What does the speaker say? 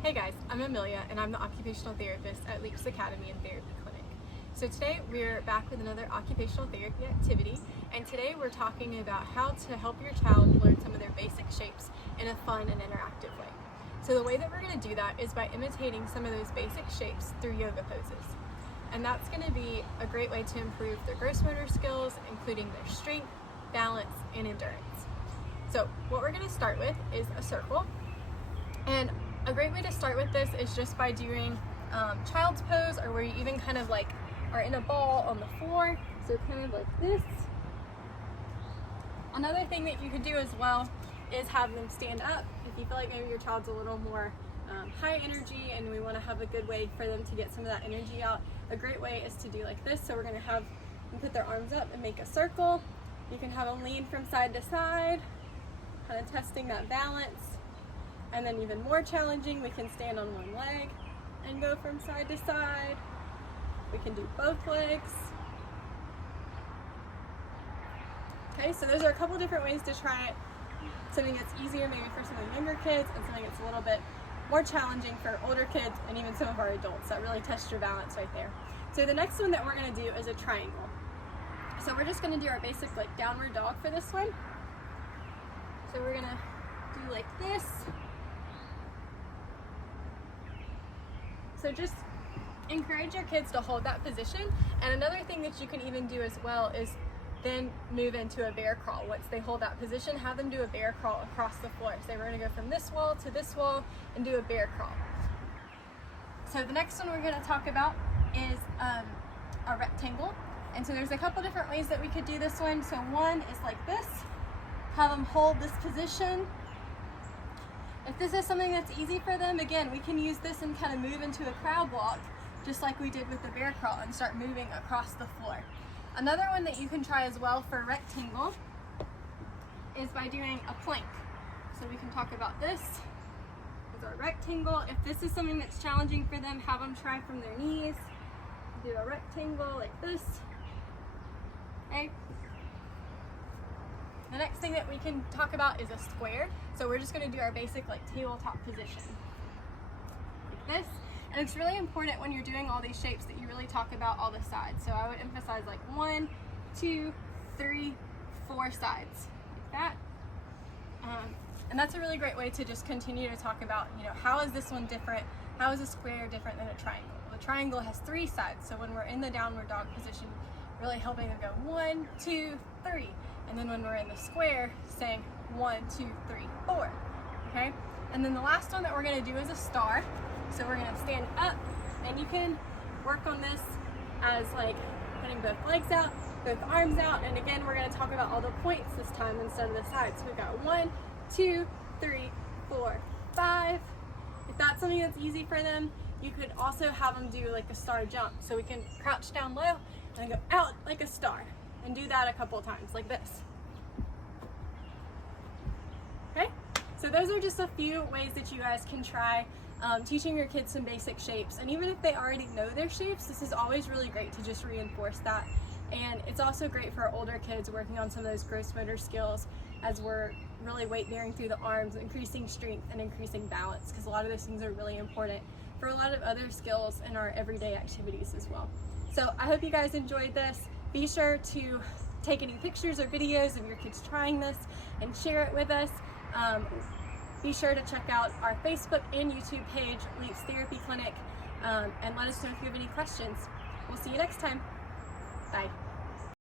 Hey guys, I'm Amelia and I'm the occupational therapist at Leaps Academy and Therapy Clinic. So today we're back with another occupational therapy activity, and today we're talking about how to help your child learn some of their basic shapes in a fun and interactive way. So the way that we're going to do that is by imitating some of those basic shapes through yoga poses. And that's going to be a great way to improve their gross motor skills, including their strength, balance, and endurance. So what we're going to start with is a circle. And a great way to start with this is just by doing child's pose, or where you even kind of like are in a ball on the floor, so kind of like this. Another thing that you could do as well is have them stand up. If you feel like maybe your child's a little more high energy and we want to have a good way for them to get some of that energy out, a great way is to do like this. So we're going to have them put their arms up and make a circle. You can have them lean from side to side, kind of testing that balance. And then even more challenging, we can stand on one leg and go from side to side. We can do both legs. Okay, so those are a couple different ways to try it. Something that's easier maybe for some of the younger kids, and something that's a little bit more challenging for older kids and even some of our adults. That really tests your balance right there. So the next one that we're going to do is a triangle. So we're just going to do our basic like downward dog for this one. So we're going to do like this. So just encourage your kids to hold that position. And another thing that you can even do as well is then move into a bear crawl. Once they hold that position, have them do a bear crawl across the floor. So we're going to go from this wall to this wall and do a bear crawl. So the next one we're going to talk about is a rectangle. And so there's a couple different ways that we could do this one. So one is like this. Have them hold this position. If this is something that's easy for them, again, we can use this and kind of move into a crowd walk, just like we did with the bear crawl, and start moving across the floor. Another one that you can try as well for rectangle is by doing a plank. So we can talk about this as our rectangle. If this is something that's challenging for them, have them try from their knees. Do a rectangle like this. Okay. The next thing that we can talk about is a square. So we're just going to do our basic like tabletop position like this. And it's really important when you're doing all these shapes that you really talk about all the sides. So I would emphasize like 1, 2, 3, 4 sides like that. And that's a really great way to just continue to talk about, how is this one different? How is a square different than a triangle? Well, the triangle has 3 sides. So when we're in the downward dog position, really helping them go 1, 2, 3. And then when we're in the square, saying 1, 2, 3, 4. Okay? And then the last one that we're going to do is a star. So we're going to stand up, and you can work on this as like putting both legs out, both arms out, and again we're going to talk about all the points this time instead of the sides. So we've got 1, 2, 3, 4, 5. If that's something that's easy for them, you could also have them do like a star jump. So we can crouch down low and then go out like a star, and do that a couple of times like this. Okay, so those are just a few ways that you guys can try teaching your kids some basic shapes. And even if they already know their shapes, this is always really great to just reinforce that. And it's also great for older kids working on some of those gross motor skills, as we're really weight bearing through the arms, increasing strength and increasing balance, because a lot of those things are really important for a lot of other skills in our everyday activities as well. So I hope you guys enjoyed this. Be sure to take any pictures or videos of your kids trying this and share it with us. Be sure to check out our Facebook and YouTube page, Leaps Therapy Clinic, and let us know if you have any questions. We'll see you next time. Bye.